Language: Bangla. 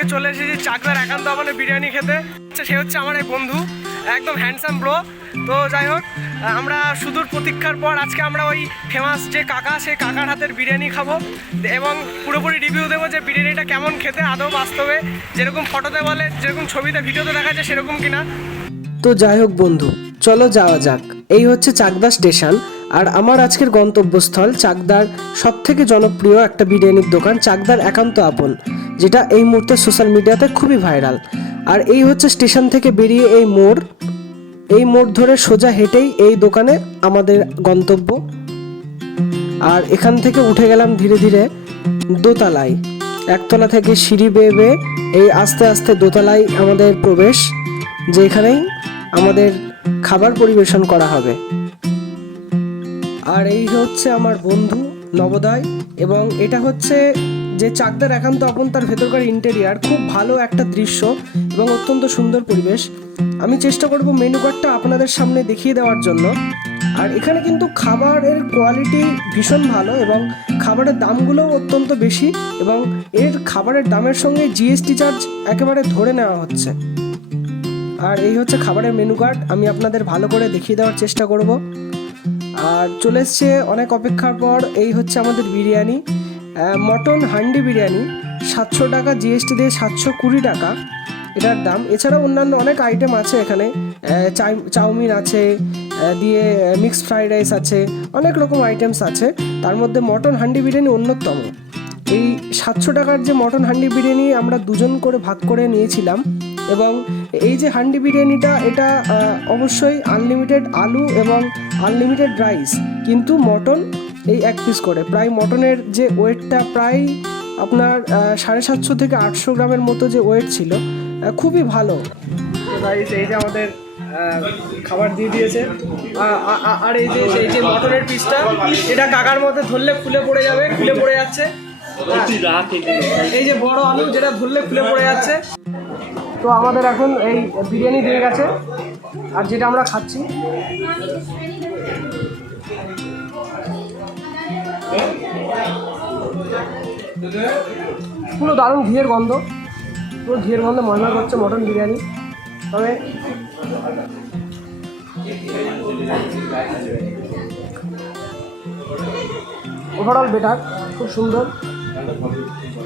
আজকে চলে এসেছি চাকদার একান্ত আপনে বিরিয়ানি খেতে। সে হচ্ছে আমার এক বন্ধু, একদম হ্যান্ডসাম ব্রো। তো যাই হোক, আমরা সুদূর প্রতীক্ষার পর আজকে আমরা ওই ফেমাস যে কাকা, সেই কাকার হাতের বিরিয়ানি খাবো এবং পুরোপুরি রিভিউ দেবো যে বিরিয়ানিটা কেমন খেতে, আদৌ বাস্তবে যেরকম ফটোতে বলে, যেরকম ছবিতে ভিডিওতে দেখা যায় সেরকম কিনা। তো যাই হোক বন্ধু, চলো যাওয়া যাক। এই হচ্ছে চাকদা স্টেশন, আর আমার আজকের গন্তব্যস্থল চাকদার সবথেকে জনপ্রিয় একটা বিরিয়ানির দোকান, চাকদার একান্ত আপন, যেটা এই মুহূর্তে সোশ্যাল মিডিয়াতে খুবই ভাইরাল। আর এই হচ্ছে স্টেশন থেকে বেরিয়ে এই মোড় ধরে সোজা হেঁটেই এই দোকানে আমাদের গন্তব্য। আর এখান থেকে উঠে গেলাম ধীরে ধীরে দোতলায়। একতলা থেকে সিঁড়ি বেয়ে বেয়ে এই আস্তে আস্তে দোতলায় আমাদের প্রবেশ, যেখানেই আমাদের খাবার পরিবেশন করা হবে। আর এই হচ্ছে আমার বন্ধু নবোদয়, এবং এটা হচ্ছে যে চাকদার একান্ত আপন, তার ভেতরকার ইন্টেরিয়ার খুব ভালো একটা দৃশ্য এবং অত্যন্ত সুন্দর পরিবেশ। আমি চেষ্টা করব মেনু কার্ডটা আপনাদের সামনে দেখিয়ে দেওয়ার জন্য। আর এখানে কিন্তু খাবারের কোয়ালিটি ভীষণ ভালো এবং খাবারের দামগুলোও অত্যন্ত বেশি, এবং এর খাবারের দামের সঙ্গে জিএসটি চার্জ একেবারে ধরে নেওয়া হচ্ছে। আর এই হচ্ছে খাবারের মেনু কার্ড, আমি আপনাদের ভালো করে দেখিয়ে দেওয়ার চেষ্টা করব। আর চলে এসছে অনেক অপেক্ষার পর, এই হচ্ছে আমাদের বিরিয়ানি, মটন হান্ডি বিরিয়ানি, 700 টাকা, জিএসটি দিয়ে 720 টাকা এটার দাম। এছাড়াও অন্যান্য অনেক আইটেম আছে এখানে, চাউমিন আছে, দিয়ে মিক্সড ফ্রাইড রাইস আছে, অনেক রকম আইটেমস আছে। তার মধ্যে মটন হান্ডি বিরিয়ানি অন্যতম। এই 700 টাকার যে মটন হান্ডি বিরিয়ানি আমরা দুজন করে ভাগ করে নিয়েছিলাম, এবং এই যে হান্ডি বিরিয়ানিটা, এটা অবশ্যই আনলিমিটেড আলু এবং আনলিমিটেড রাইস, কিন্তু মটন এই 1 পিস করে। প্রায় মটনের যে ওয়েটটা প্রায় আপনার 750 থেকে 800 গ্রামের মতো যে ওয়েট ছিল, খুবই ভালো। তো রাইস, এই যে আমাদের খাবার দিয়ে দিয়েছে। আর এই যে মটনের পিসটা, এটা কাকার মধ্যে ধরলে খুলে পড়ে যাবে, খুলে পড়ে যাচ্ছে। এই যে বড় আলু, যেটা ধরলে খুলে পড়ে যাচ্ছে। তো আমাদের এখন এই বিরিয়ানি দিয়ে গেছে, আর যেটা আমরা খাচ্ছি, পুরো দারুণ ঘিয়ের গন্ধ, পুরো ঘিয়ের গন্ধে মজা করছে মটন বিরিয়ানি। তবে ওভারঅল বেটার, খুব সুন্দর।